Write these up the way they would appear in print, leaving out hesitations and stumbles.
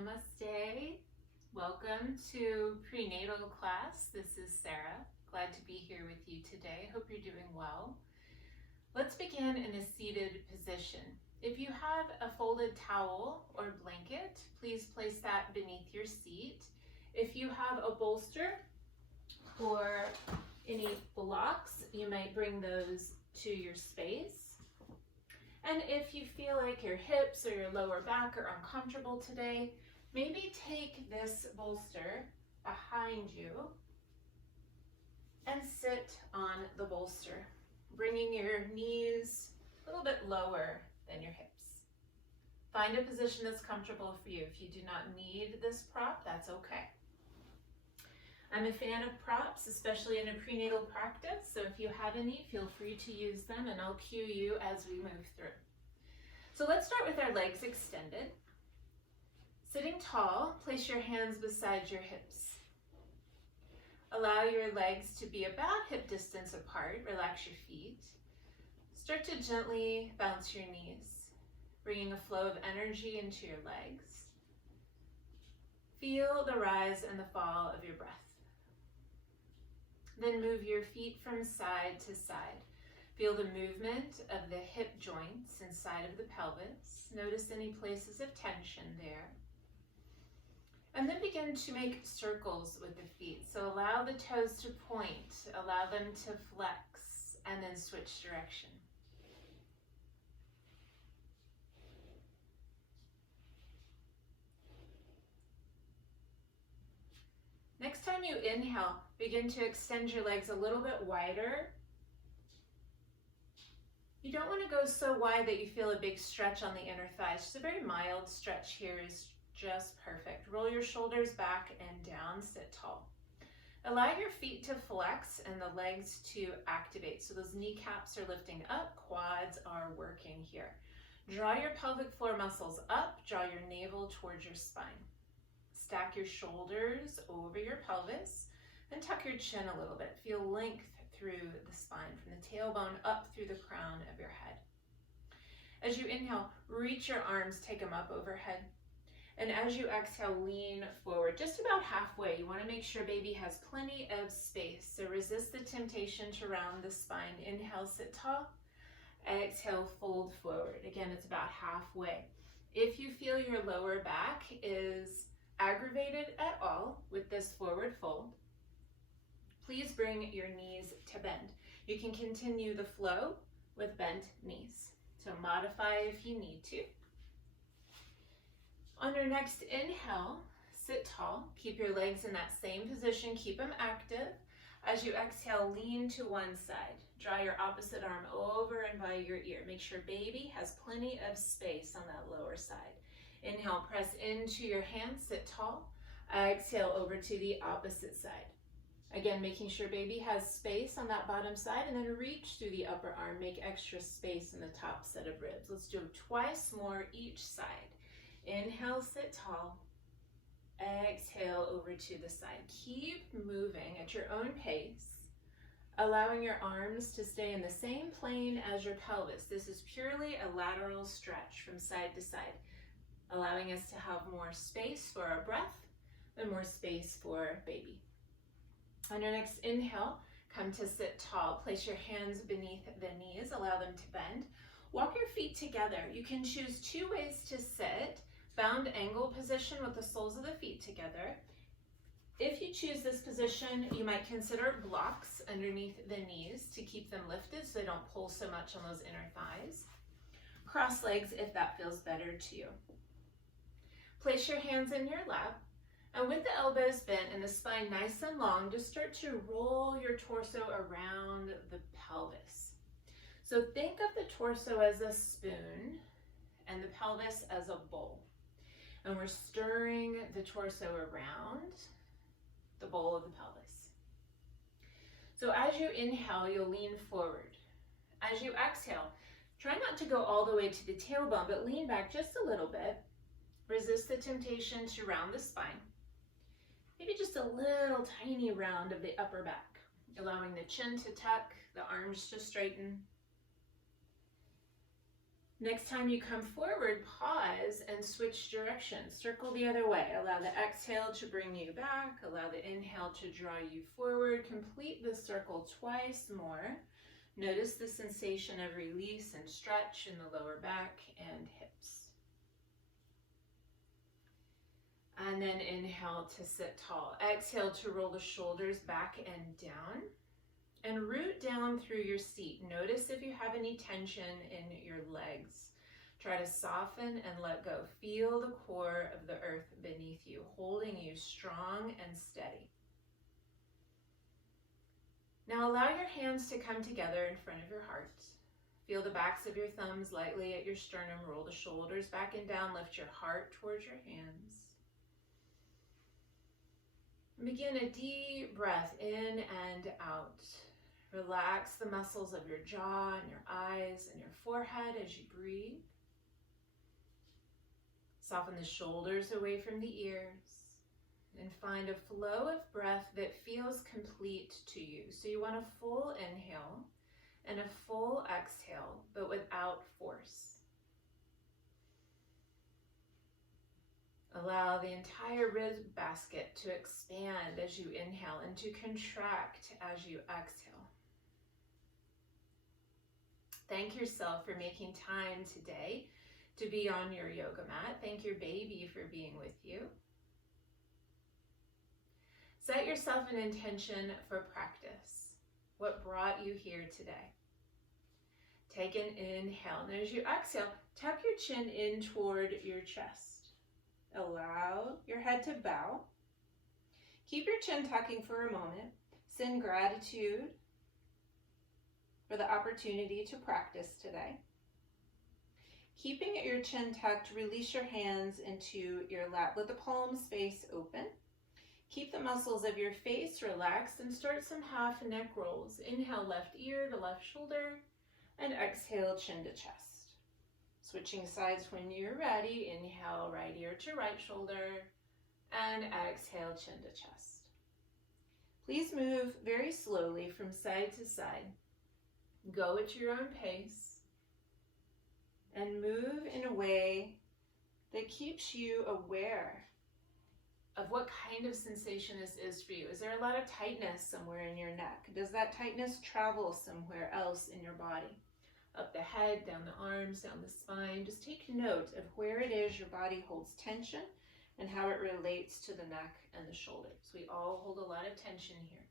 Namaste. Welcome to prenatal class. This is Sarah. Glad to be here with you today. Hope you're doing well. Let's begin in a seated position. If you have a folded towel or blanket, please place that beneath your seat. If you have a bolster or any blocks, you might bring those to your space. And if you feel like your hips or your lower back are uncomfortable today, maybe take this bolster behind you and sit on the bolster, bringing your knees a little bit lower than your hips. Find a position that's comfortable for you. If you do not need this prop, that's okay. I'm a fan of props, especially in a prenatal practice, so if you have any, feel free to use them and I'll cue you as we move through. So let's start with our legs extended. Sitting tall, place your hands beside your hips. Allow your legs to be about hip distance apart. Relax your feet. Start to gently bounce your knees, bringing a flow of energy into your legs. Feel the rise and the fall of your breath. Then move your feet from side to side. Feel the movement of the hip joints inside of the pelvis. Notice any places of tension there. And then begin to make circles with the feet. So allow the toes to point, allow them to flex, and then switch direction. Next time you inhale, begin to extend your legs a little bit wider. You don't want to go so wide that you feel a big stretch on the inner thighs. Just a very mild stretch here is just perfect. Roll your shoulders back and down, sit tall. Allow your feet to flex and the legs to activate. So those kneecaps are lifting up, quads are working here. Draw your pelvic floor muscles up, draw your navel towards your spine. Stack your shoulders over your pelvis and tuck your chin a little bit. Feel length through the spine, from the tailbone up through the crown of your head. As you inhale, reach your arms, take them up overhead. And as you exhale, lean forward just about halfway. You want to make sure baby has plenty of space. So resist the temptation to round the spine. Inhale, sit tall. Exhale, fold forward. Again, it's about halfway. If you feel your lower back is aggravated at all with this forward fold, please bring your knees to bend. You can continue the flow with bent knees. So modify if you need to. On your next inhale, sit tall. Keep your legs in that same position. Keep them active. As you exhale, lean to one side. Draw your opposite arm over and by your ear. Make sure baby has plenty of space on that lower side. Inhale, press into your hands, sit tall. Exhale over to the opposite side. Again, making sure baby has space on that bottom side, and then reach through the upper arm. Make extra space in the top set of ribs. Let's do it twice more each side. Inhale, sit tall. Exhale over to the side. Keep moving at your own pace, allowing your arms to stay in the same plane as your pelvis. This is purely a lateral stretch from side to side, allowing us to have more space for our breath and more space for baby. On your next inhale, come to sit tall. Place your hands beneath the knees, allow them to bend. Walk your feet together. You can choose two ways to sit. Bound angle position with the soles of the feet together. If you choose this position, you might consider blocks underneath the knees to keep them lifted so they don't pull so much on those inner thighs. Cross legs if that feels better to you. Place your hands in your lap, and with the elbows bent and the spine nice and long, just start to roll your torso around the pelvis. So think of the torso as a spoon and the pelvis as a bowl. And we're stirring the torso around the bowl of the pelvis. So as you inhale, you'll lean forward. As you exhale, try not to go all the way to the tailbone, but lean back just a little bit. Resist the temptation to round the spine. Maybe just a little tiny round of the upper back, allowing the chin to tuck, the arms to straighten. Next time you come forward, pause and switch directions. Circle the other way. Allow the exhale to bring you back. Allow the inhale to draw you forward. Complete the circle twice more. Notice the sensation of release and stretch in the lower back and hips. And then inhale to sit tall. Exhale to roll the shoulders back and down. And root down through your seat. Notice if you have any tension in your legs. Try to soften and let go. Feel the core of the earth beneath you, holding you strong and steady. Now allow your hands to come together in front of your heart. Feel the backs of your thumbs lightly at your sternum. Roll the shoulders back and down. Lift your heart towards your hands. Begin a deep breath in and out. Relax the muscles of your jaw and your eyes and your forehead as you breathe. Soften the shoulders away from the ears and find a flow of breath that feels complete to you. So you want a full inhale and a full exhale, but without force. Allow the entire rib basket to expand as you inhale and to contract as you exhale. Thank yourself for making time today to be on your yoga mat. Thank your baby for being with you. Set yourself an intention for practice. What brought you here today? Take an inhale, and as you exhale, tuck your chin in toward your chest. Allow your head to bow. Keep your chin tucking for a moment. Send gratitude for the opportunity to practice today. Keeping your chin tucked, release your hands into your lap. Let the palms face open. Keep the muscles of your face relaxed and start some half neck rolls. Inhale, left ear to left shoulder, and exhale, chin to chest. Switching sides when you're ready. Inhale, right ear to right shoulder, and exhale, chin to chest. Please move very slowly from side to side. Go at your own pace and move in a way that keeps you aware of what kind of sensation this is for you. Is there a lot of tightness somewhere in your neck? Does that tightness travel somewhere else in your body? Up the head, down the arms, down the spine. Just take note of where it is your body holds tension and how it relates to the neck and the shoulders. We all hold a lot of tension here.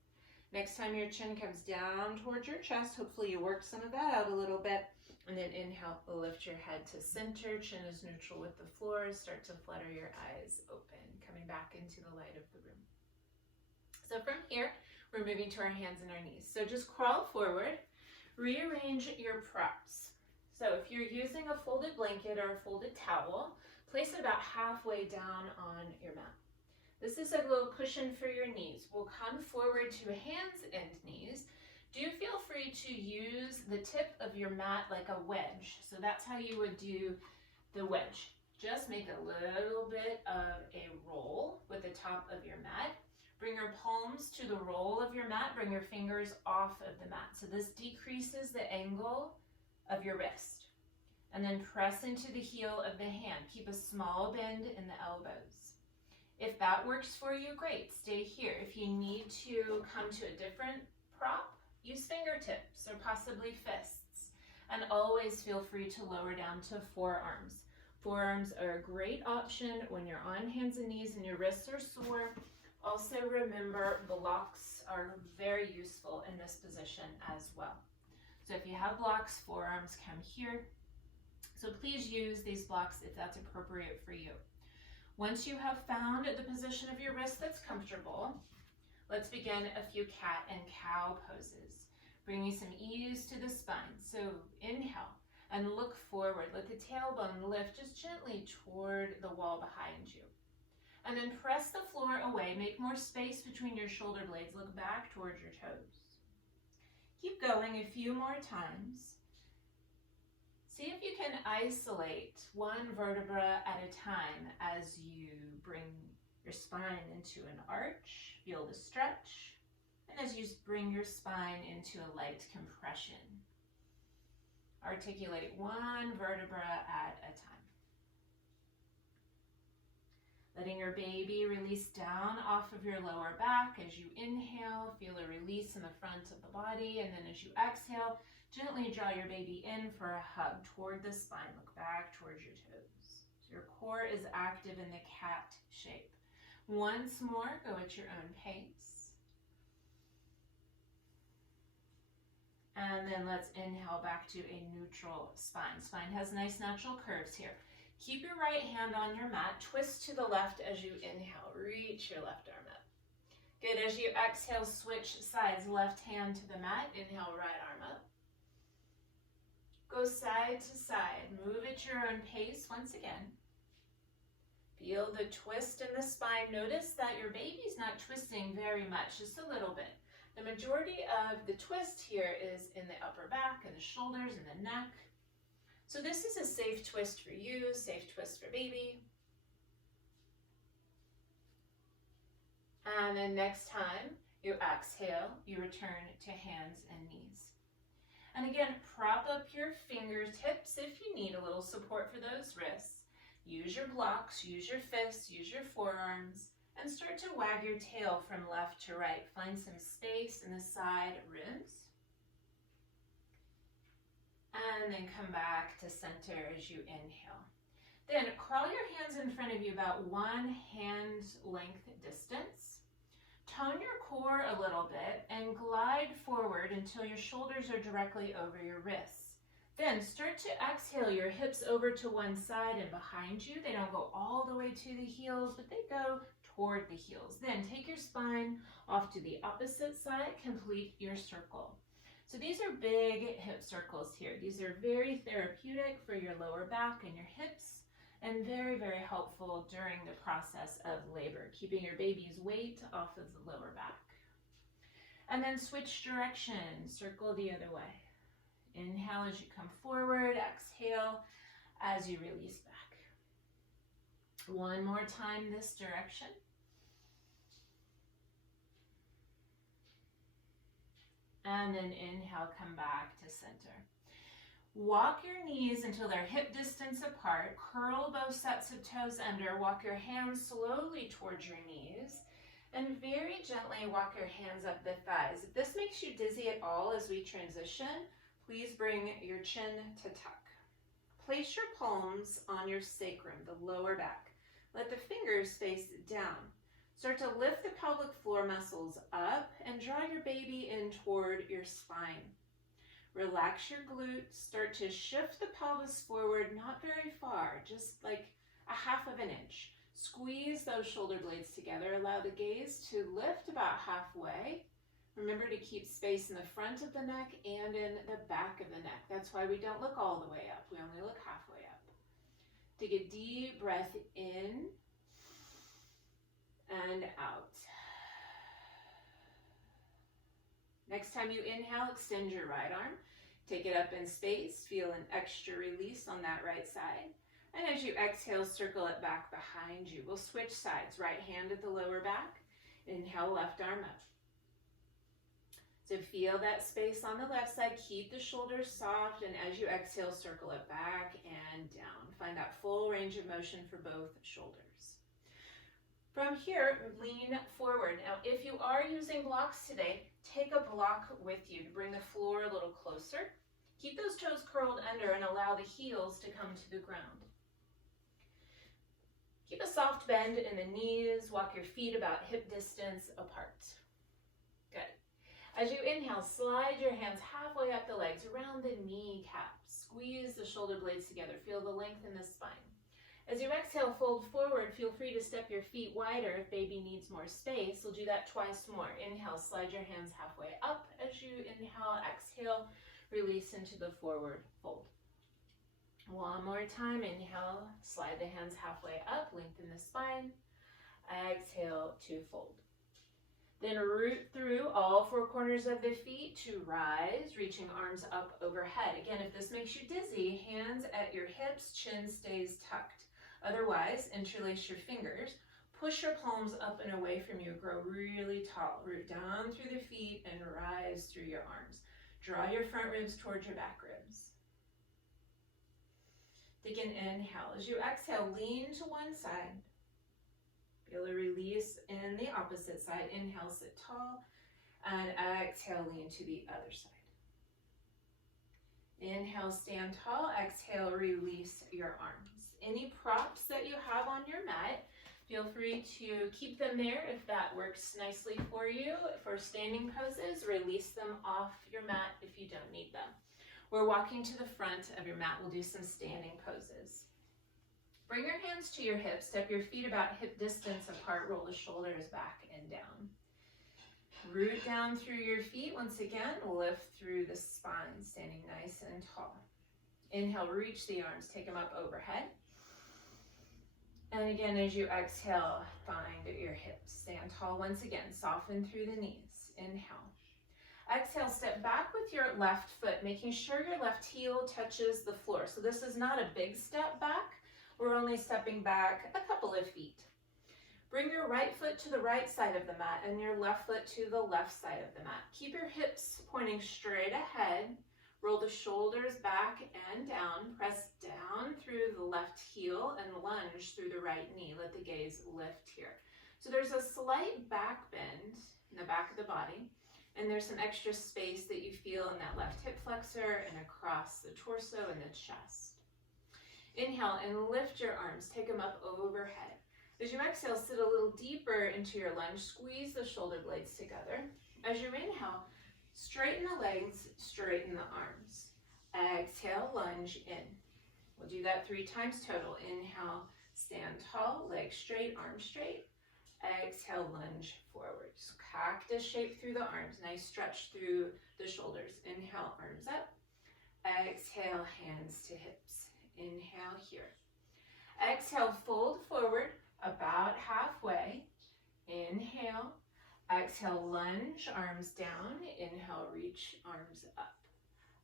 Next time your chin comes down towards your chest, hopefully you work some of that out a little bit. And then inhale, lift your head to center. Chin is neutral with the floor. Start to flutter your eyes open, coming back into the light of the room. So from here, we're moving to our hands and our knees. So just crawl forward, rearrange your props. So if you're using a folded blanket or a folded towel, place it about halfway down on your mat. This is a little cushion for your knees. We'll come forward to hands and knees. Do feel free to use the tip of your mat like a wedge. So that's how you would do the wedge. Just make a little bit of a roll with the top of your mat. Bring your palms to the roll of your mat. Bring your fingers off of the mat. So this decreases the angle of your wrist. And then press into the heel of the hand. Keep a small bend in the elbows. If that works for you, great, stay here. If you need to come to a different prop, use fingertips or possibly fists. And always feel free to lower down to forearms. Forearms are a great option when you're on hands and knees and your wrists are sore. Also remember, blocks are very useful in this position as well. So if you have blocks, forearms come here. So please use these blocks if that's appropriate for you. Once you have found the position of your wrist that's comfortable, let's begin a few cat and cow poses, bringing some ease to the spine. So inhale and look forward. Let the tailbone lift just gently toward the wall behind you. And then press the floor away. Make more space between your shoulder blades. Look back towards your toes. Keep going a few more times. See if you can isolate one vertebra at a time as you bring your spine into an arch. Feel the stretch. And as you bring your spine into a light compression. Articulate one vertebra at a time. Letting your baby release down off of your lower back as you inhale, feel a release in the front of the body, and then as you exhale, gently draw your baby in for a hug toward the spine. Look back towards your toes. So your core is active in the cat shape. Once more, go at your own pace. And then let's inhale back to a neutral spine. Spine has nice natural curves here. Keep your right hand on your mat. Twist to the left as you inhale. Reach your left arm up. Good. As you exhale, switch sides. Left hand to the mat. Inhale, right arm up. Go side to side. Move at your own pace once again. Feel the twist in the spine. Notice that your baby's not twisting very much, just a little bit. The majority of the twist here is in the upper back and the shoulders and the neck. So this is a safe twist for you, safe twist for baby. And then next time you exhale, you return to hands and knees. And again, prop up your fingertips if you need a little support for those wrists. Use your blocks, use your fists, use your forearms, and start to wag your tail from left to right. Find some space in the side ribs. And then come back to center as you inhale. Then crawl your hands in front of you about 1 hand length distance. Tone your core a little bit and glide forward until your shoulders are directly over your wrists. Then start to exhale your hips over to one side and behind you. They don't go all the way to the heels, but they go toward the heels. Then take your spine off to the opposite side, complete your circle. So these are big hip circles here. These are very therapeutic for your lower back and your hips, and very, very helpful during the process of labor, keeping your baby's weight off of the lower back. And then switch direction, circle the other way. Inhale as you come forward, exhale as you release back. One more time this direction. And then inhale, come back to center. Walk your knees until they're hip distance apart. Curl both sets of toes under. Walk your hands slowly towards your knees. And very gently walk your hands up the thighs. If this makes you dizzy at all as we transition, please bring your chin to tuck. Place your palms on your sacrum, the lower back. Let the fingers face down. Start to lift the pelvic floor muscles up and draw your baby in toward your spine. Relax your glutes. Start to shift the pelvis forward, not very far, just like a half of an inch. Squeeze those shoulder blades together. Allow the gaze to lift about halfway. Remember to keep space in the front of the neck and in the back of the neck. That's why we don't look all the way up. We only look halfway up. Take a deep breath in and out. Next time you inhale, extend your right arm. Take it up in space. Feel an extra release on that right side. And as you exhale, circle it back behind you. We'll switch sides. Right hand at the lower back. Inhale, left arm up. So feel that space on the left side. Keep the shoulders soft. And as you exhale, circle it back and down. Find that full range of motion for both shoulders. From here, lean forward. Now, if you are using blocks today, take a block with you to bring the floor a little closer. Keep those toes curled under and allow the heels to come to the ground. Keep a soft bend in the knees. Walk your feet about hip distance apart. Good. As you inhale, slide your hands halfway up the legs, around the kneecaps. Squeeze the shoulder blades together. Feel the length in the spine. As you exhale, fold forward. Feel free to step your feet wider if baby needs more space. We'll do that twice more. Inhale, slide your hands halfway up. As you inhale, exhale, release into the forward fold. One more time. Inhale, slide the hands halfway up, lengthen the spine. Exhale to fold. Then root through all four corners of the feet to rise, reaching arms up overhead. Again, if this makes you dizzy, hands at your hips, chin stays tucked. Otherwise, interlace your fingers. Push your palms up and away from you. Grow really tall. Root down through the feet and rise through your arms. Draw your front ribs towards your back ribs. Take an inhale. As you exhale, lean to one side. Feel a release in the opposite side. Inhale, sit tall. And exhale, lean to the other side. Inhale, stand tall. Exhale, release your arms. Any props that you have on your mat, feel free to keep them there if that works nicely for you. For standing poses, release them off your mat if you don't need them. We're walking to the front of your mat. We'll do some standing poses. Bring your hands to your hips. Step your feet about hip distance apart. Roll the shoulders back and down. Root down through your feet. Once again, lift through the spine, standing nice and tall. Inhale, reach the arms, take them up overhead. And again, as you exhale, find your hips. Stand tall once again, soften through the knees. Inhale. Exhale, step back with your left foot, making sure your left heel touches the floor. So this is not a big step back. We're only stepping back a couple of feet. Bring your right foot to the right side of the mat and your left foot to the left side of the mat. Keep your hips pointing straight ahead. Roll the shoulders back and down. Press down through the left heel and lunge through the right knee. Let the gaze lift here. So there's a slight back bend in the back of the body, and there's some extra space that you feel in that left hip flexor and across the torso and the chest. Inhale and lift your arms. Take them up overhead. As you exhale, sit a little deeper into your lunge. Squeeze the shoulder blades together. As you inhale, straighten the legs, straighten the arms. Exhale, lunge in. We'll do that 3 times total. Inhale, stand tall, legs straight, arms straight. Exhale, lunge forward. Just cactus shape through the arms. Nice stretch through the shoulders. Inhale, arms up. Exhale, hands to hips. Inhale here. Exhale, fold forward about halfway. Inhale. Exhale, lunge, arms down. Inhale, reach, arms up.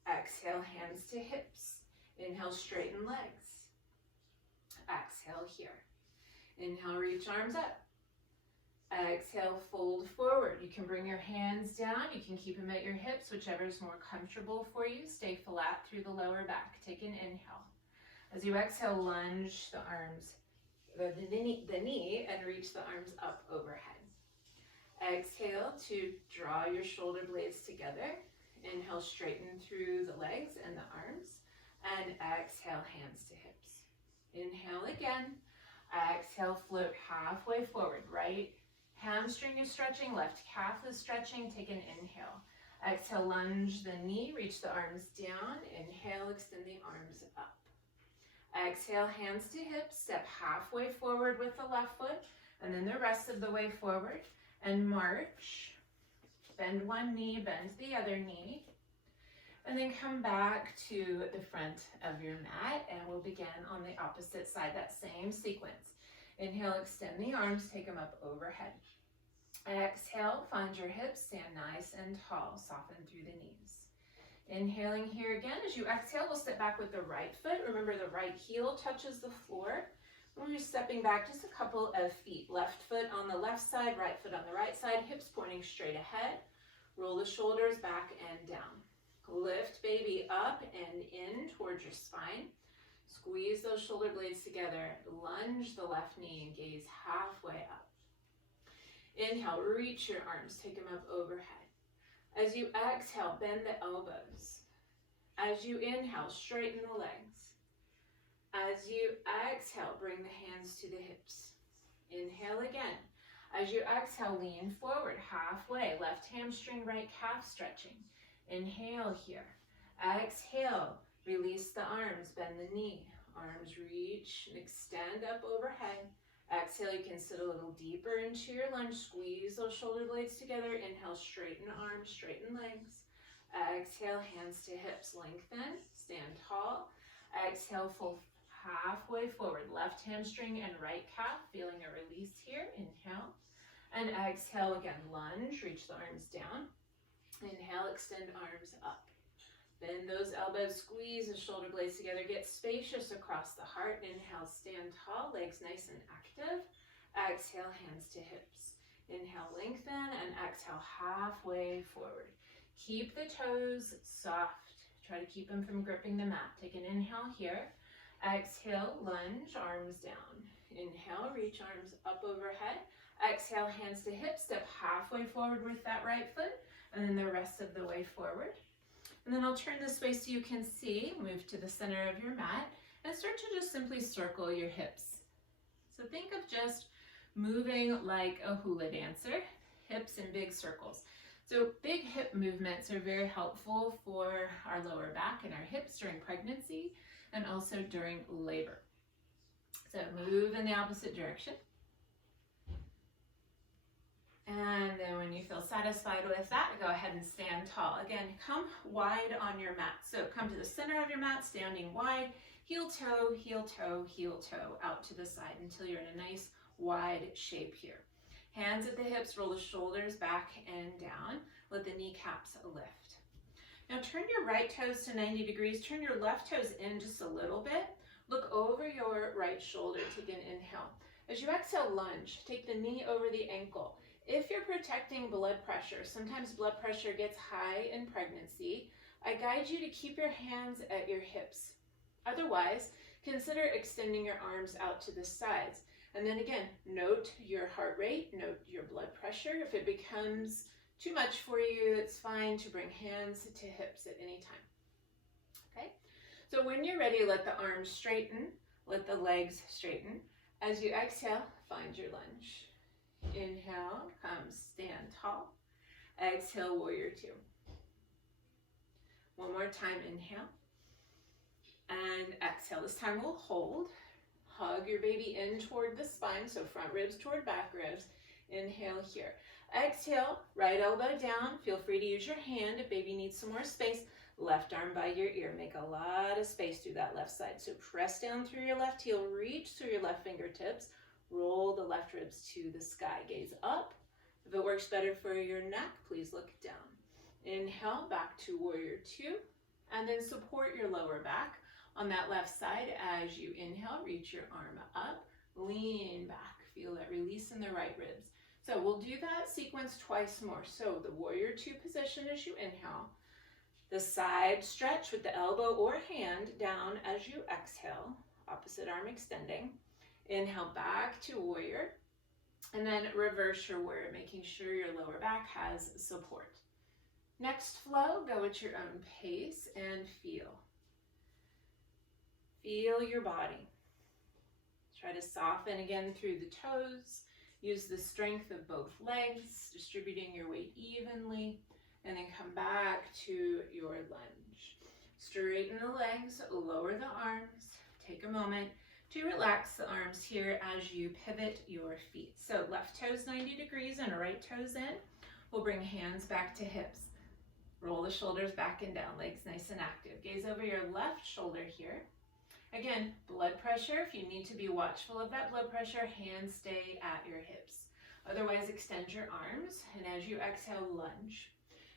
Exhale, hands to hips. Inhale, straighten legs. Exhale here. Inhale, reach, arms up. Exhale, fold forward. You can bring your hands down. You can keep them at your hips, whichever is more comfortable for you. Stay flat through the lower back. Take an inhale. As you exhale, lunge the arms, the knee, and reach the arms up overhead. Exhale to draw your shoulder blades together. Inhale, straighten through the legs and the arms. And exhale, hands to hips. Inhale again. Exhale, float halfway forward. Right hamstring is stretching, left calf is stretching. Take an inhale. Exhale, lunge the knee, reach the arms down. Inhale, extend the arms up. Exhale, hands to hips, step halfway forward with the left foot, and then the rest of the way forward. And march. Bend one knee, bend the other knee. And then come back to the front of your mat, and we'll begin on the opposite side, that same sequence. Inhale, extend the arms, take them up overhead. Exhale, find your hips, stand nice and tall, soften through the knees. Inhaling here again. As you exhale, we'll step back with the right foot. Remember, the right heel touches the floor. We're just stepping back just a couple of feet. Left foot on the left side, right foot on the right side, hips pointing straight ahead. Roll the shoulders back and down. Lift baby up and in towards your spine. Squeeze those shoulder blades together. Lunge the left knee and gaze halfway up. Inhale, reach your arms, take them up overhead. As you exhale, bend the elbows. As you inhale, straighten the legs. As you exhale, bring the hands to the hips. Inhale again. As you exhale, lean forward halfway. Left hamstring, right calf stretching. Inhale here. Exhale, release the arms, bend the knee. Arms reach and extend up overhead. Exhale, you can sit a little deeper into your lunge. Squeeze those shoulder blades together. Inhale, straighten arms, straighten legs. Exhale, hands to hips, lengthen. Stand tall. Exhale, fold halfway forward. Left hamstring and right calf. Feeling a release here. Inhale. And exhale again. Lunge, reach the arms down. Inhale, extend arms up. Bend those elbows, squeeze the shoulder blades together. Get spacious across the heart. Inhale, stand tall, legs nice and active. Exhale, hands to hips. Inhale, lengthen, and exhale, halfway forward. Keep the toes soft. Try to keep them from gripping the mat. Take an inhale here. Exhale, lunge, arms down. Inhale, reach arms up overhead. Exhale, hands to hips, step halfway forward with that right foot, and then the rest of the way forward. And then I'll turn this way so you can see, move to the center of your mat, and start to just simply circle your hips. So think of just moving like a hula dancer, hips in big circles. So big hip movements are very helpful for our lower back and our hips during pregnancy and also during labor. So move in the opposite direction. And then when you feel satisfied with that, go ahead and stand tall. Again, come wide on your mat. So come to the center of your mat, standing wide, heel toe, heel toe, heel toe, out to the side until you're in a nice wide shape here. Hands at the hips, roll the shoulders back and down. Let the kneecaps lift. Now turn your right toes to 90 degrees. Turn your left toes in just a little bit. Look over your right shoulder. Take an inhale. As you exhale, lunge. Take the knee over the ankle. If you're protecting blood pressure, sometimes blood pressure gets high in pregnancy, I guide you to keep your hands at your hips. Otherwise, consider extending your arms out to the sides. And then again, note your heart rate, note your blood pressure. If it becomes too much for you, it's fine to bring hands to hips at any time. Okay? So when you're ready, let the arms straighten, let the legs straighten. As you exhale, find your lunge. Inhale, come stand tall. Exhale, warrior two. One more time, inhale. And exhale. This time we'll hold. Hug your baby in toward the spine, so front ribs toward back ribs. Inhale here. Exhale, right elbow down. Feel free to use your hand if baby needs some more space. Left arm by your ear. Make a lot of space through that left side. So press down through your left heel, reach through your left fingertips. Roll the left ribs to the sky. Gaze up. If it works better for your neck, please look down. Inhale, back to warrior two. And then support your lower back on that left side. As you inhale, reach your arm up. Lean back. Feel that release in the right ribs. So we'll do that sequence twice more. So the warrior two position as you inhale. The side stretch with the elbow or hand down as you exhale. Opposite arm extending. Inhale back to warrior, and then reverse your warrior, making sure your lower back has support. Next flow, go at your own pace and feel. Feel your body. Try to soften again through the toes. Use the strength of both legs, distributing your weight evenly, and then come back to your lunge. Straighten the legs, lower the arms. Take a moment to relax the arms here as you pivot your feet. So left toes 90 degrees and right toes in. We'll bring hands back to hips. Roll the shoulders back and down, legs nice and active. Gaze over your left shoulder here. Again, blood pressure, if you need to be watchful of that blood pressure, hands stay at your hips. Otherwise, extend your arms, and as you exhale, lunge.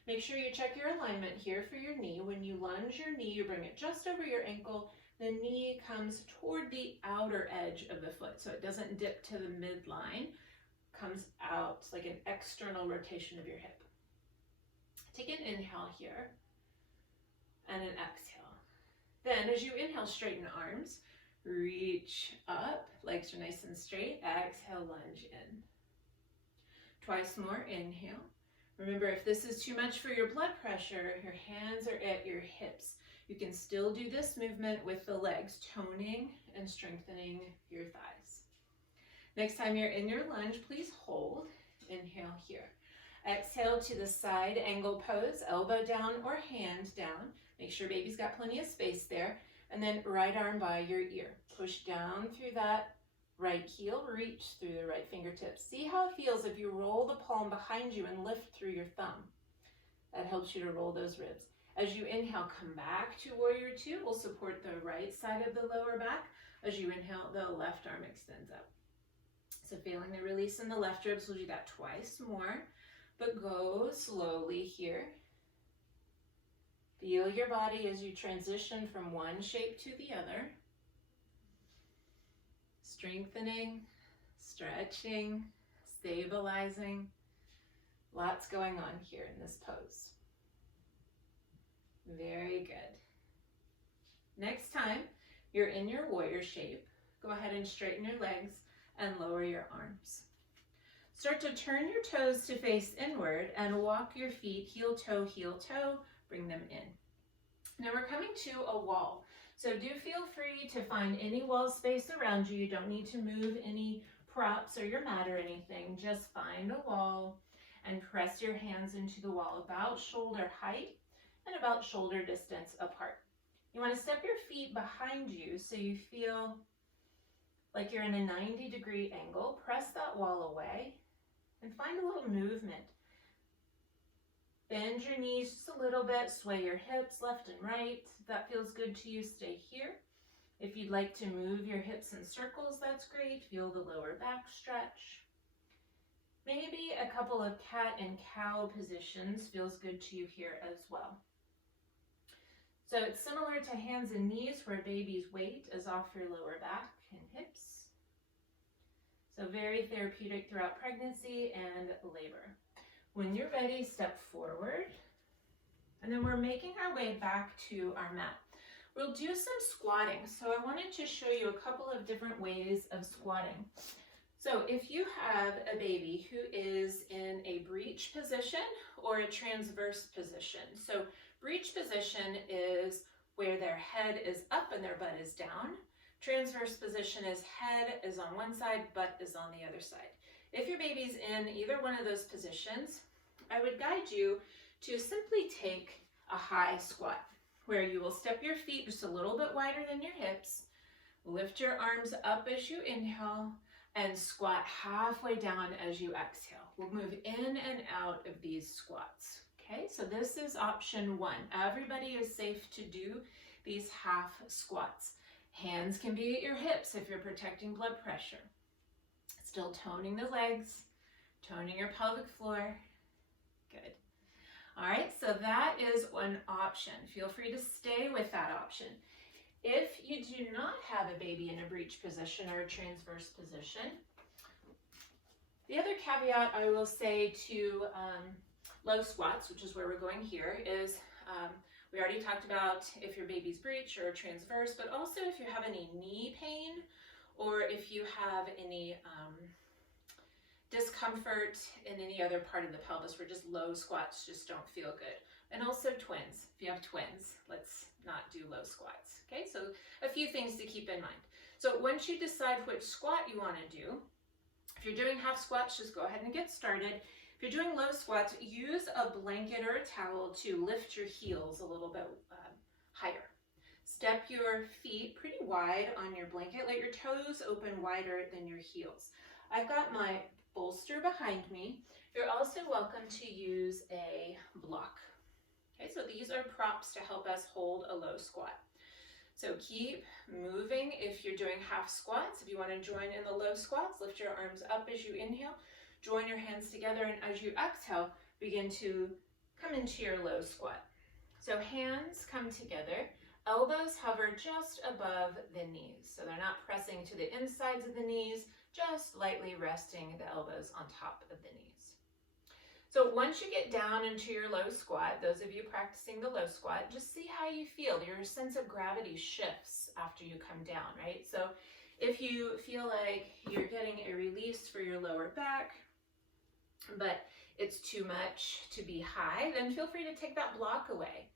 Make sure you check your alignment here for your knee. When you lunge your knee, you bring it just over your ankle. The knee comes toward the outer edge of the foot, so it doesn't dip to the midline. Comes out. It's like an external rotation of your hip. Take an inhale here, and an exhale. Then as you inhale, straighten arms, reach up, legs are nice and straight. Exhale, lunge in. Twice more, inhale. Remember, if this is too much for your blood pressure, your hands are at your hips. You can still do this movement with the legs, toning and strengthening your thighs. Next time you're in your lunge, please hold. Inhale here. Exhale to the side angle pose, elbow down or hand down. Make sure baby's got plenty of space there. And then right arm by your ear. Push down through that right heel, reach through the right fingertips. See how it feels if you roll the palm behind you and lift through your thumb. That helps you to roll those ribs. As you inhale, come back to warrior two. We'll support the right side of the lower back. As you inhale, the left arm extends up. So feeling the release in the left ribs, we'll do that twice more, but go slowly here. Feel your body as you transition from one shape to the other. Strengthening, stretching, stabilizing. Lots going on here in this pose. Very good. Next time you're in your warrior shape. Go ahead and straighten your legs and lower your arms. Start to turn your toes to face inward and walk your feet heel toe, bring them in. Now we're coming to a wall. So do feel free to find any wall space around you. You don't need to move any props or your mat or anything. Just find a wall and press your hands into the wall about shoulder height and about shoulder distance apart. You want to step your feet behind you so you feel like you're in a 90-degree angle. Press that wall away and find a little movement. Bend your knees just a little bit, sway your hips left and right. If that feels good to you, stay here. If you'd like to move your hips in circles, that's great. Feel the lower back stretch. Maybe a couple of cat and cow positions feels good to you here as well. So it's similar to hands and knees where baby's weight is off your lower back and hips. So very therapeutic throughout pregnancy and labor. When you're ready, step forward, and then we're making our way back to our mat. We'll do some squatting. So I wanted to show you a couple of different ways of squatting. So if you have a baby who is in a breech position or a transverse position. So breech position is where their head is up and their butt is down. Transverse position is head is on one side, butt is on the other side. If your baby's in either one of those positions, I would guide you to simply take a high squat where you will step your feet just a little bit wider than your hips, lift your arms up as you inhale, and squat halfway down as you exhale. We'll move in and out of these squats. Okay, so this is option one. Everybody is safe to do these half squats. Hands can be at your hips if you're protecting blood pressure. Still toning the legs, toning your pelvic floor. Good. All right, so that is one option. Feel free to stay with that option. If you do not have a baby in a breech position or a transverse position, the other caveat I will say to low squats, which is where we're going here, is we already talked about if your baby's breech or transverse, but also if you have any knee pain or if you have any discomfort in any other part of the pelvis where just low squats just don't feel good. And also twins. If you have twins, let's not do low squats. Okay, so a few things to keep in mind. So once you decide which squat you want to do, if you're doing half squats, just go ahead and get started. If you're doing low squats, use a blanket or a towel to lift your heels a little bit higher. Step your feet pretty wide on your blanket. Let your toes open wider than your heels. I've got my bolster behind me. You're also welcome to use a block. Okay, so these are props to help us hold a low squat. So keep moving if you're doing half squats. If you want to join in the low squats, lift your arms up as you inhale. Join your hands together, and as you exhale, begin to come into your low squat. So hands come together, elbows hover just above the knees. So they're not pressing to the insides of the knees, just lightly resting the elbows on top of the knees. So once you get down into your low squat, those of you practicing the low squat, just see how you feel. Your sense of gravity shifts after you come down, right? So if you feel like you're getting a release for your lower back, but it's too much to be high, then feel free to take that block away.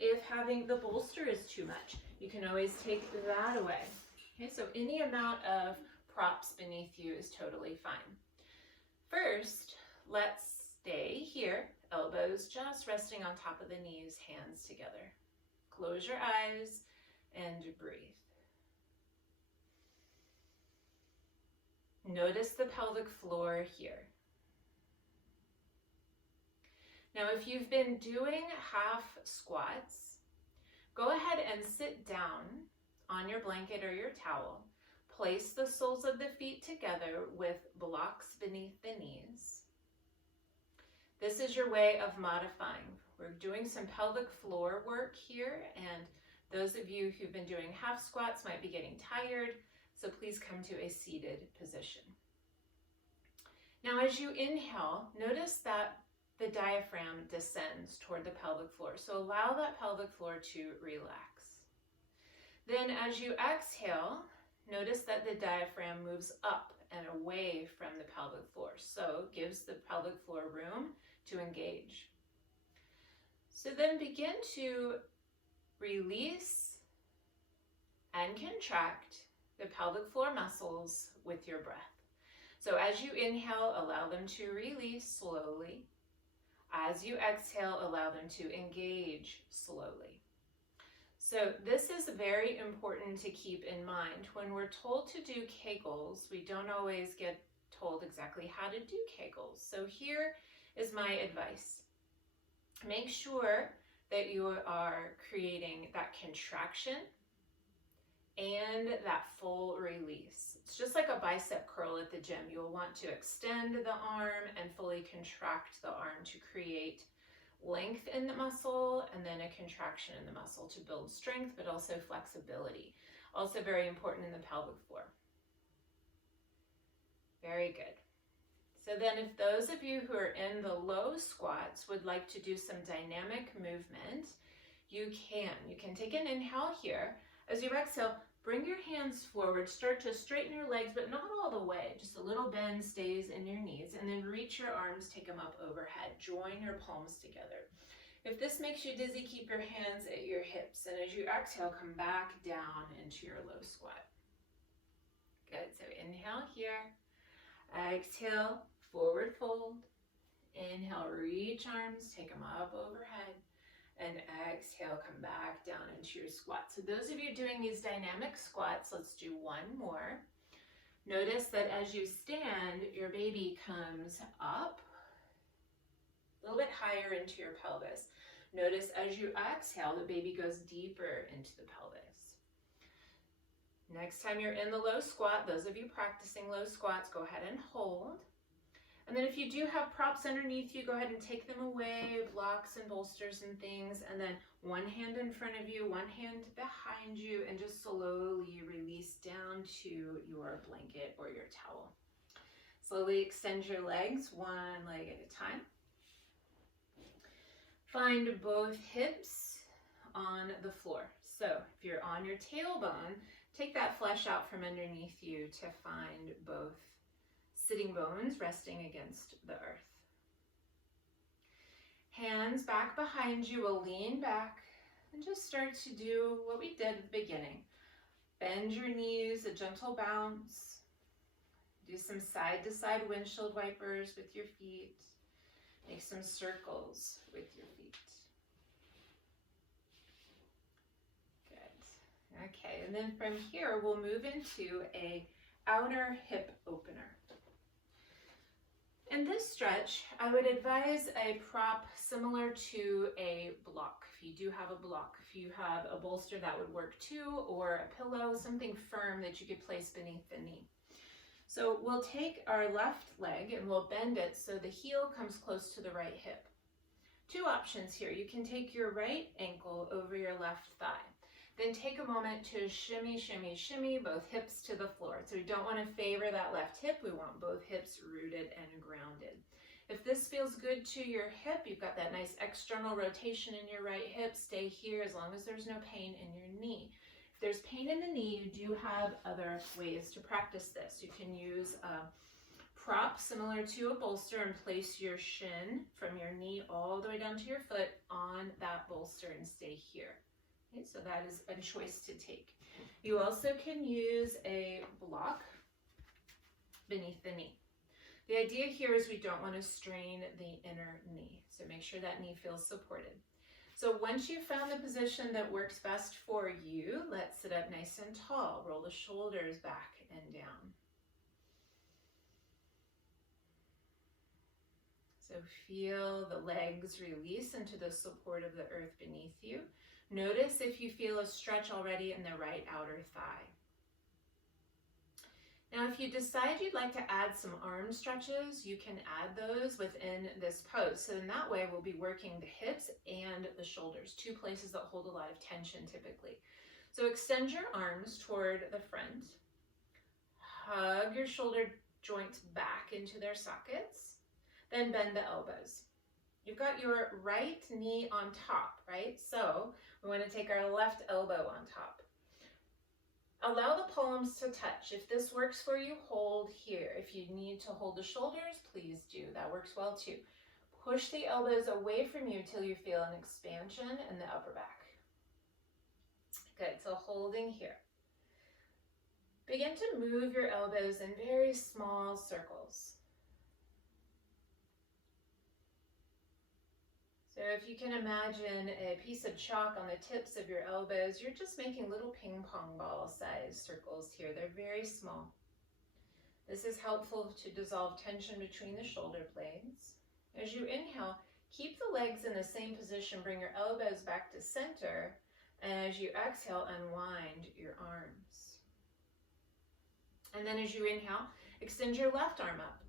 If having the bolster is too much, you can always take that away. Okay, so any amount of props beneath you is totally fine. First, let's stay here, elbows just resting on top of the knees, hands together. Close your eyes and breathe. Notice the pelvic floor here. Now, if you've been doing half squats, go ahead and sit down on your blanket or your towel. Place the soles of the feet together with blocks beneath the knees. This is your way of modifying. We're doing some pelvic floor work here, and those of you who've been doing half squats might be getting tired, so please come to a seated position. Now, as you inhale, notice that the diaphragm descends toward the pelvic floor. So allow that pelvic floor to relax. Then as you exhale, notice that the diaphragm moves up and away from the pelvic floor, so gives the pelvic floor room to engage. So then begin to release and contract the pelvic floor muscles with your breath. So as you inhale, allow them to release slowly. As you exhale, allow them to engage slowly. So this is very important to keep in mind. When we're told to do Kegels, we don't always get told exactly how to do Kegels. So here is my advice. Make sure that you are creating that contraction and that full release. It's just like a bicep curl at the gym. You'll want to extend the arm and fully contract the arm to create length in the muscle, and then a contraction in the muscle to build strength, but also flexibility. Also very important in the pelvic floor. Very good. So then if those of you who are in the low squats would like to do some dynamic movement, you can. You can take an inhale here. As you exhale, bring your hands forward, start to straighten your legs, but not all the way. Just a little bend stays in your knees, and then reach your arms, take them up overhead. Join your palms together. If this makes you dizzy, keep your hands at your hips, and as you exhale, come back down into your low squat. Good, so inhale here, exhale, forward fold. Inhale, reach arms, take them up overhead. And exhale, come back down into your squat. So those of you doing these dynamic squats, let's do one more. Notice that as you stand, your baby comes up a little bit higher into your pelvis. Notice as you exhale, the baby goes deeper into the pelvis. Next time you're in the low squat, those of you practicing low squats, go ahead and hold. And then if you do have props underneath you, go ahead and take them away, blocks and bolsters and things. And then one hand in front of you, one hand behind you, and just slowly release down to your blanket or your towel. Slowly extend your legs, one leg at a time. Find both hips on the floor. So if you're on your tailbone, take that flesh out from underneath you to find both sitting bones resting against the earth. Hands back behind you, will lean back and just start to do what we did at the beginning. Bend your knees, a gentle bounce. Do some side-to-side windshield wipers with your feet. Make some circles with your feet. Good. Okay, and then from here, we'll move into a outer hip opener. In this stretch, I would advise a prop similar to a block. If you do have a block, if you have a bolster, that would work too, or a pillow, something firm that you could place beneath the knee. So we'll take our left leg and we'll bend it so the heel comes close to the right hip. Two options here. You can take your right ankle over your left thigh. Then take a moment to shimmy, shimmy, shimmy both hips to the floor. So we don't want to favor that left hip. We want both hips rooted and grounded. If this feels good to your hip, you've got that nice external rotation in your right hip, stay here as long as there's no pain in your knee. If there's pain in the knee, you do have other ways to practice this. You can use a prop similar to a bolster and place your shin from your knee all the way down to your foot on that bolster and stay here. Okay, so that is a choice to take. You also can use a block beneath the knee. The idea here is we don't want to strain the inner knee, so make sure that knee feels supported. So once you've found the position that works best for you, let's sit up nice and tall. Roll the shoulders back and down. So feel the legs release into the support of the earth beneath you. Notice if you feel a stretch already in the right outer thigh. Now, if you decide you'd like to add some arm stretches, you can add those within this pose. So in that way, we'll be working the hips and the shoulders, two places that hold a lot of tension typically. So extend your arms toward the front. Hug your shoulder joints back into their sockets. Then bend the elbows. You've got your right knee on top, right? So we want to take our left elbow on top. Allow the palms to touch. If this works for you, hold here. If you need to hold the shoulders, please do. That works well too. Push the elbows away from you till you feel an expansion in the upper back. Good, so holding here. Begin to move your elbows in very small circles. So if you can imagine a piece of chalk on the tips of your elbows, you're just making little ping pong ball size circles here. They're very small. This is helpful to dissolve tension between the shoulder blades. As you inhale, keep the legs in the same position. Bring your elbows back to center. And as you exhale, unwind your arms. And then as you inhale, extend your left arm up.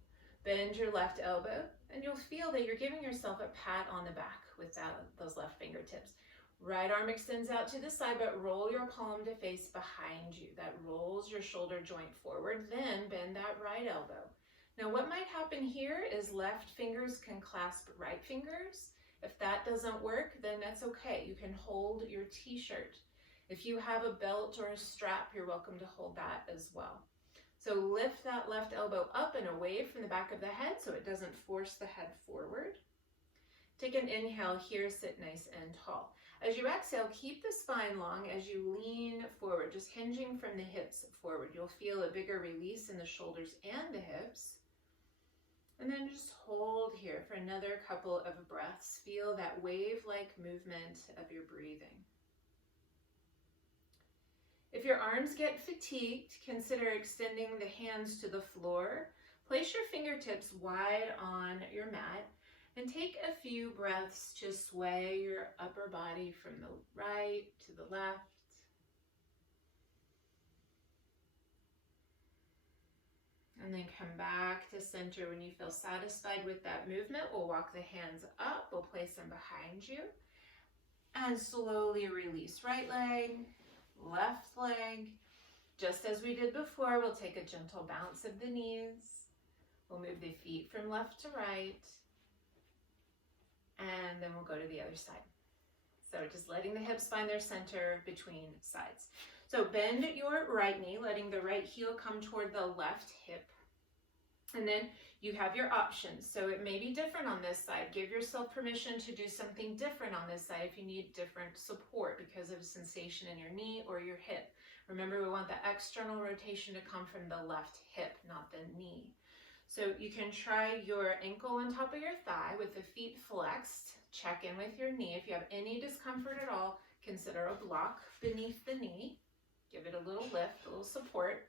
Bend your left elbow, and you'll feel that you're giving yourself a pat on the back with those left fingertips. Right arm extends out to the side, but roll your palm to face behind you. That rolls your shoulder joint forward. Then bend that right elbow. Now what might happen here is left fingers can clasp right fingers. If that doesn't work, then that's okay. You can hold your t-shirt. If you have a belt or a strap, you're welcome to hold that as well. So lift that left elbow up and away from the back of the head so it doesn't force the head forward. Take an inhale here, sit nice and tall. As you exhale, keep the spine long as you lean forward, just hinging from the hips forward. You'll feel a bigger release in the shoulders and the hips. And then just hold here for another couple of breaths. Feel that wave-like movement of your breathing. If your arms get fatigued, consider extending the hands to the floor. Place your fingertips wide on your mat and take a few breaths to sway your upper body from the right to the left. And then come back to center when you feel satisfied with that movement. We'll walk the hands up, we'll place them behind you, and slowly release right leg, left leg. Just as we did before, we'll take a gentle bounce of the knees. We'll move the feet from left to right, and then we'll go to the other side. So just letting the hips find their center between sides. So bend your right knee, letting the right heel come toward the left hip. And then you have your options. So it may be different on this side. Give yourself permission to do something different on this side if you need different support because of sensation in your knee or your hip. Remember, we want the external rotation to come from the left hip, not the knee. So you can try your ankle on top of your thigh with the feet flexed. Check in with your knee. If you have any discomfort at all, consider a block beneath the knee. Give it a little lift, a little support.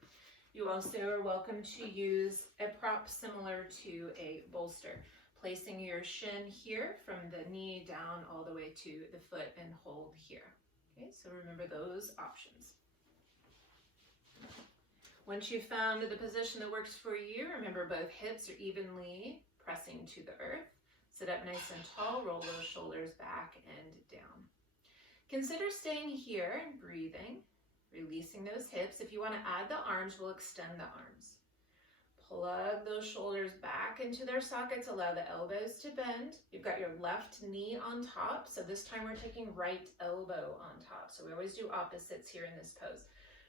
You also are welcome to use a prop similar to a bolster, placing your shin here from the knee down all the way to the foot and hold here. Okay, so remember those options. Once you've found the position that works for you, remember both hips are evenly pressing to the earth. Sit up nice and tall, roll those shoulders back and down. Consider staying here and breathing. Releasing those hips. If you want to add the arms, we'll extend the arms. Plug those shoulders back into their sockets. Allow the elbows to bend. You've got your left knee on top. So this time we're taking right elbow on top. So we always do opposites here in this pose.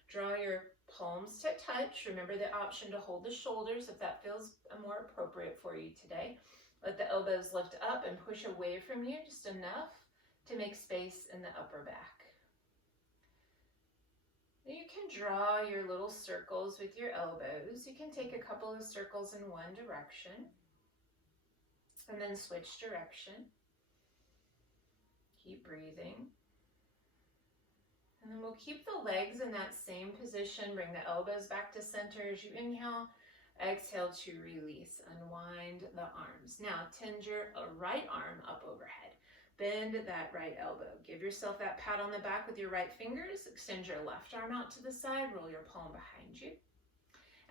Draw your palms to touch. Remember the option to hold the shoulders if that feels more appropriate for you today. Let the elbows lift up and push away from you just enough to make space in the upper back. You can draw your little circles with your elbows. You can take a couple of circles in one direction and then switch direction. Keep breathing. And then we'll keep the legs in that same position. Bring the elbows back to center as you inhale. Exhale to release. Unwind the arms. Now tend your right arm up overhead. Bend that right elbow. Give yourself that pat on the back with your right fingers. Extend your left arm out to the side. Roll your palm behind you.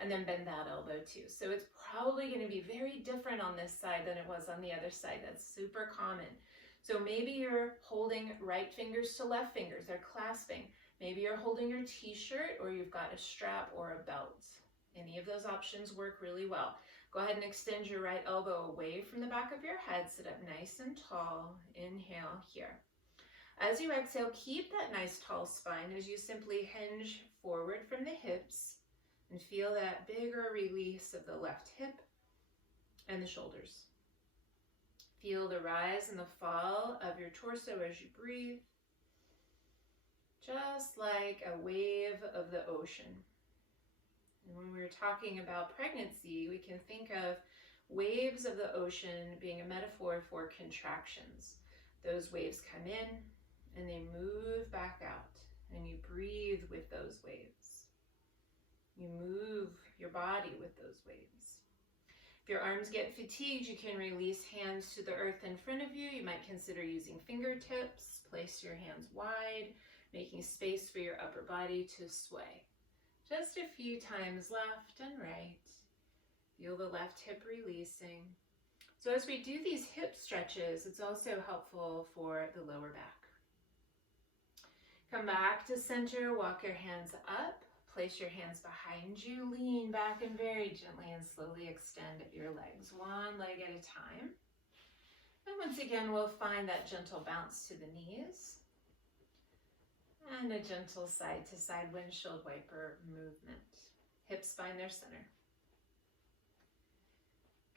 And then bend that elbow too. So it's probably going to be very different on this side than it was on the other side. That's super common. So maybe you're holding right fingers to left fingers. They're clasping. Maybe you're holding your t-shirt or you've got a strap or a belt. Any of those options work really well. Go ahead and extend your right elbow away from the back of your head. Sit up nice and tall. Inhale here. As you exhale, keep that nice tall spine as you simply hinge forward from the hips and feel that bigger release of the left hip and the shoulders. Feel the rise and the fall of your torso as you breathe, just like a wave of the ocean. And when we're talking about pregnancy, we can think of waves of the ocean being a metaphor for contractions. Those waves come in and they move back out, and you breathe with those waves. You move your body with those waves. If your arms get fatigued, you can release hands to the earth in front of you. You might consider using fingertips. Place your hands wide, making space for your upper body to sway. Just a few times left and right. Feel the left hip releasing. So as we do these hip stretches, it's also helpful for the lower back. Come back to center, walk your hands up, place your hands behind you, lean back and very gently and slowly extend your legs, one leg at a time. And once again, we'll find that gentle bounce to the knees and a gentle side to side windshield wiper movement. Hips find their center.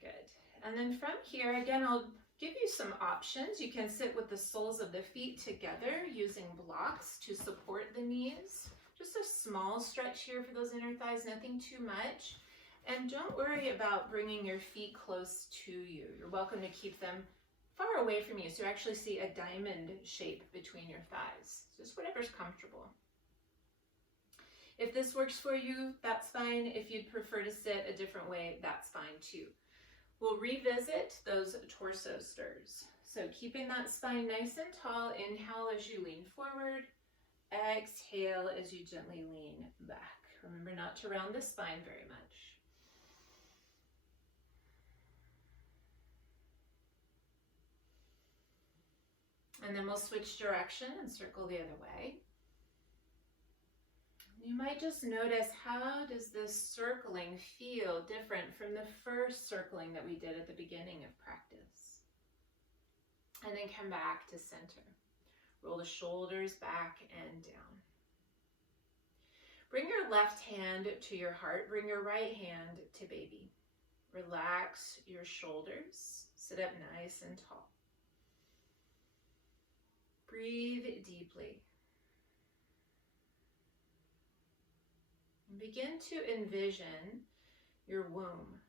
Good. And then from here, again, I'll give you some options. You can sit with the soles of the feet together using blocks to support the knees. Just a small stretch here for those inner thighs, nothing too much. And don't worry about bringing your feet close to you. You're welcome to keep them far away from you, so you actually see a diamond shape between your thighs. Just whatever's comfortable. If this works for you, that's fine. If you'd prefer to sit a different way, that's fine too. We'll revisit those torso stirs. So keeping that spine nice and tall, inhale as you lean forward, exhale as you gently lean back. Remember not to round the spine very much. And then we'll switch direction and circle the other way. You might just notice, how does this circling feel different from the first circling that we did at the beginning of practice? And then come back to center. Roll the shoulders back and down. Bring your left hand to your heart. Bring your right hand to baby. Relax your shoulders. Sit up nice and tall. Breathe deeply. And begin to envision your womb.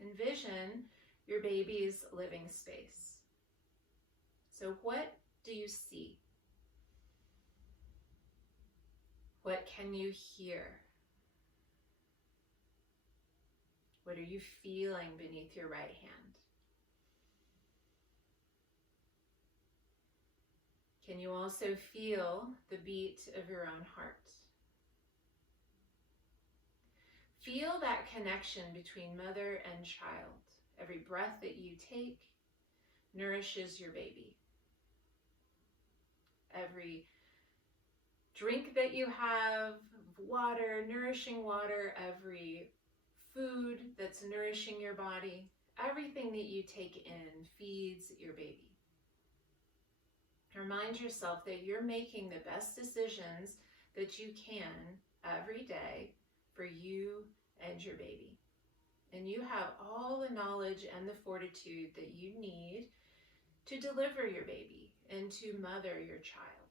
Envision your baby's living space. So what do you see? What can you hear? What are you feeling beneath your right hand? Can you also feel the beat of your own heart? Feel that connection between mother and child. Every breath that you take nourishes your baby. Every drink that you have, water, nourishing water, every food that's nourishing your body, everything that you take in feeds your baby. Remind yourself that you're making the best decisions that you can every day for you and your baby. And you have all the knowledge and the fortitude that you need to deliver your baby and to mother your child.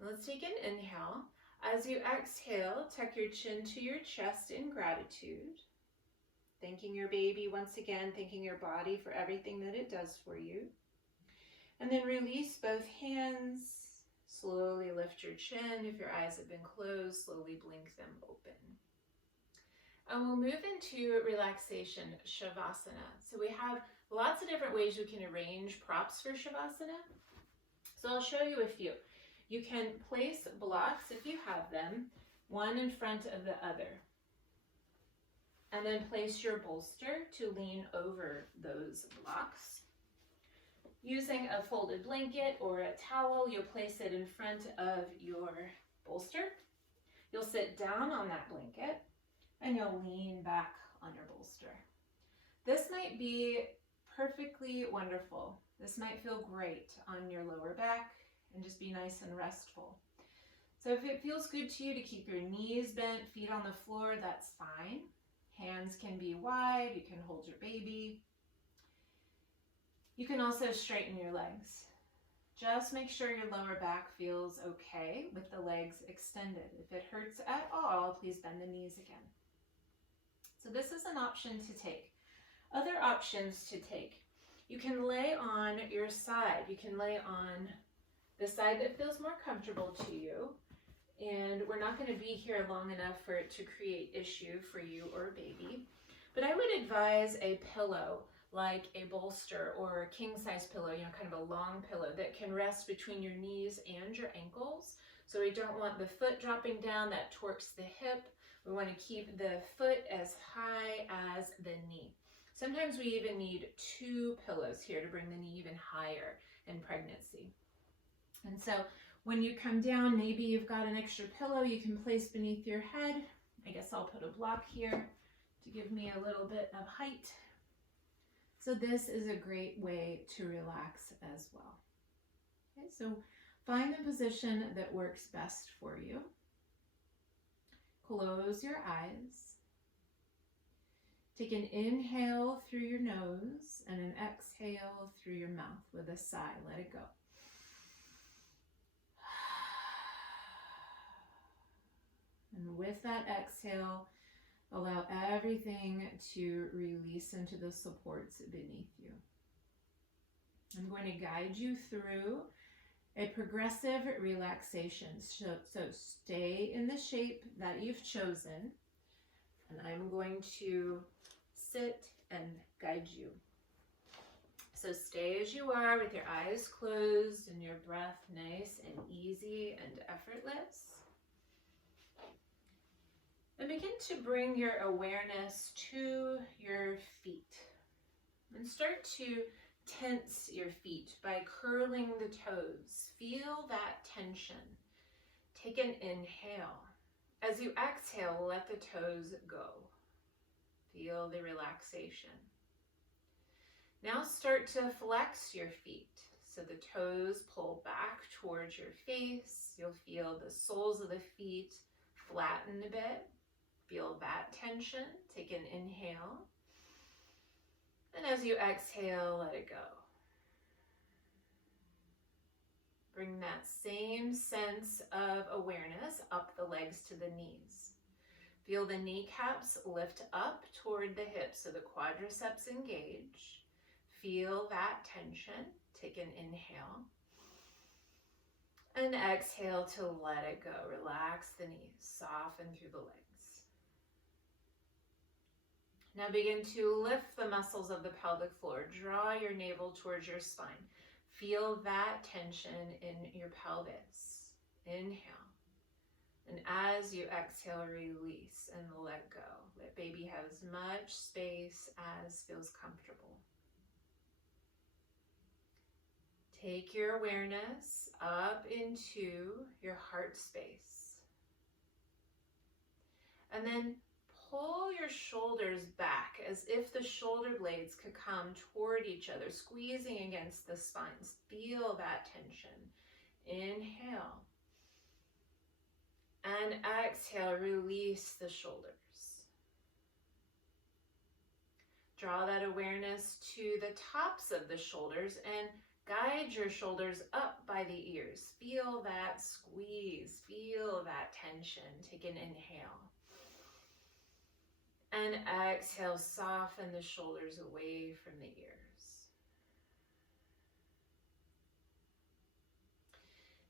Let's take an inhale. As you exhale, tuck your chin to your chest in gratitude. Thanking your baby once again, thanking your body for everything that it does for you. And then release both hands. Slowly lift your chin. If your eyes have been closed, slowly blink them open. And we'll move into relaxation, Shavasana. So we have lots of different ways you can arrange props for Shavasana. So I'll show you a few. You can place blocks, if you have them, one in front of the other. And then place your bolster to lean over those blocks. Using a folded blanket or a towel, you'll place it in front of your bolster. You'll sit down on that blanket and you'll lean back on your bolster. This might be perfectly wonderful This might feel great on your lower back and just be nice and restful. So if it feels good to you to keep your knees bent, feet on the floor, that's fine. Hands can be wide, you can hold your baby. You can also straighten your legs. Just make sure your lower back feels okay with the legs extended. If it hurts at all, please bend the knees again. So this is an option to take. Other options to take. You can lay on your side. You can lay on the side that feels more comfortable to you. And we're not going to be here long enough for it to create issue for you or baby. But I would advise a pillow, like a bolster or a king-size pillow, kind of a long pillow that can rest between your knees and your ankles. So we don't want the foot dropping down, that torques the hip. We want to keep the foot as high as the knee. Sometimes we even need 2 pillows here to bring the knee even higher in pregnancy. And so when you come down, maybe you've got an extra pillow you can place beneath your head. I guess I'll put a block here to give me a little bit of height. So this is a great way to relax as well. Okay, so find the position that works best for you. Close your eyes. Take an inhale through your nose and an exhale through your mouth with a sigh. Let it go. And with that exhale, allow everything to release into the supports beneath you. I'm going to guide you through a progressive relaxation. So stay in the shape that you've chosen, and I'm going to sit and guide you. So stay as you are with your eyes closed and your breath nice and easy and effortless. And begin to bring your awareness to your feet. And start to tense your feet by curling the toes. Feel that tension. Take an inhale. As you exhale, let the toes go. Feel the relaxation. Now start to flex your feet. So the toes pull back towards your face. You'll feel the soles of the feet flatten a bit. Feel that tension. Take an inhale. And as you exhale, let it go. Bring that same sense of awareness up the legs to the knees. Feel the kneecaps lift up toward the hips so the quadriceps engage. Feel that tension. Take an inhale. And exhale to let it go. Relax the knees. Soften through the legs. Now begin to lift the muscles of the pelvic floor. Draw your navel towards your spine. Feel that tension in your pelvis. Inhale. And as you exhale, release and let go. Let baby have as much space as feels comfortable. Take your awareness up into your heart space. And then pull your shoulders back as if the shoulder blades could come toward each other, squeezing against the spines. Feel that tension. Inhale. And exhale, release the shoulders. Draw that awareness to the tops of the shoulders and guide your shoulders up by the ears. Feel that squeeze. Feel that tension. Take an inhale. And exhale, soften the shoulders away from the ears.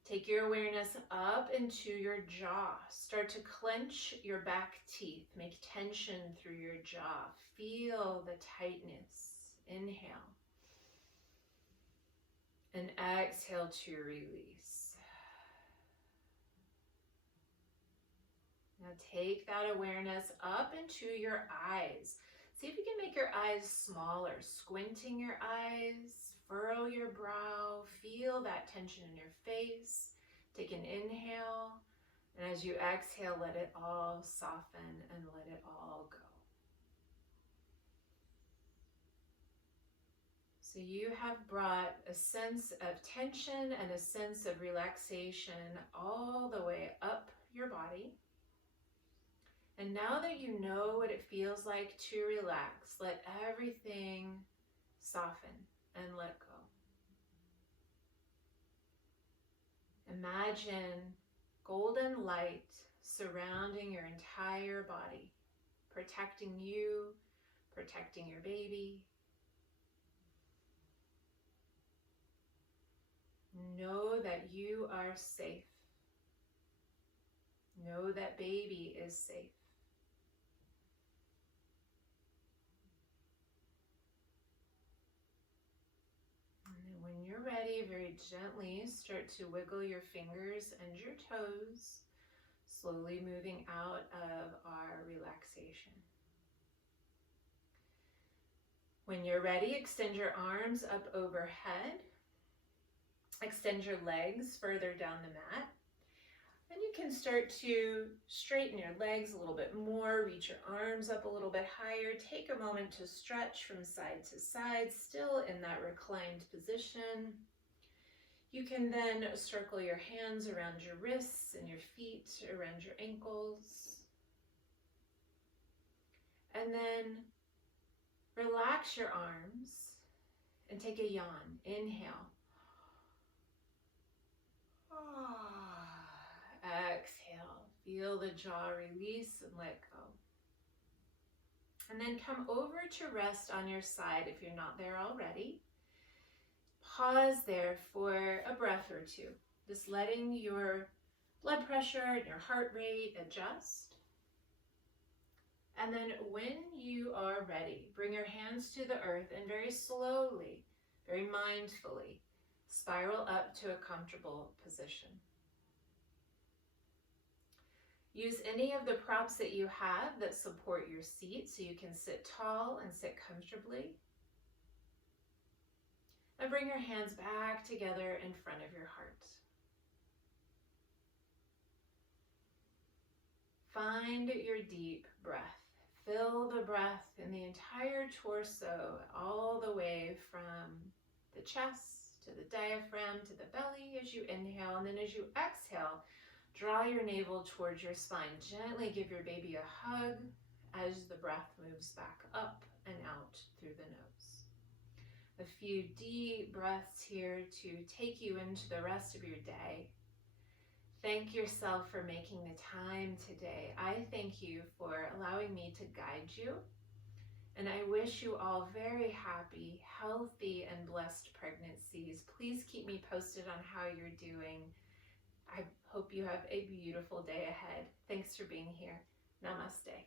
Take your awareness up into your jaw. Start to clench your back teeth. Make tension through your jaw. Feel the tightness. Inhale. And exhale to release. Now take that awareness up into your eyes. See if you can make your eyes smaller. Squinting your eyes, furrow your brow, feel that tension in your face. Take an inhale, and as you exhale, let it all soften and let it all go. So you have brought a sense of tension and a sense of relaxation all the way up your body. And now that you know what it feels like to relax, let everything soften and let go. Imagine golden light surrounding your entire body, protecting you, protecting your baby. Know that you are safe. Know that baby is safe. And then when you're ready, very gently start to wiggle your fingers and your toes, slowly moving out of our relaxation. When you're ready, extend your arms up overhead. Extend your legs further down the mat. And you can start to straighten your legs a little bit more, reach your arms up a little bit higher. Take a moment to stretch from side to side, still in that reclined position. You can then circle your hands around your wrists and your feet, around your ankles. And then relax your arms and take a yawn. Inhale. Exhale. Feel the jaw release and let go. And then come over to rest on your side if you're not there already. Pause there for a breath or two, just letting your blood pressure and your heart rate adjust. And then when you are ready, bring your hands to the earth and very slowly, very mindfully, spiral up to a comfortable position. Use any of the props that you have that support your seat so you can sit tall and sit comfortably. And bring your hands back together in front of your heart. Find your deep breath. Fill the breath in the entire torso, all the way from the chest to the diaphragm to the belly as you inhale. And then as you exhale, draw your navel towards your spine. Gently give your baby a hug as the breath moves back up and out through the nose. A few deep breaths here to take you into the rest of your day. Thank yourself for making the time today. I thank you for allowing me to guide you. And I wish you all very happy, healthy, and blessed pregnancies. Please keep me posted on how you're doing. I hope you have a beautiful day ahead. Thanks for being here. Namaste.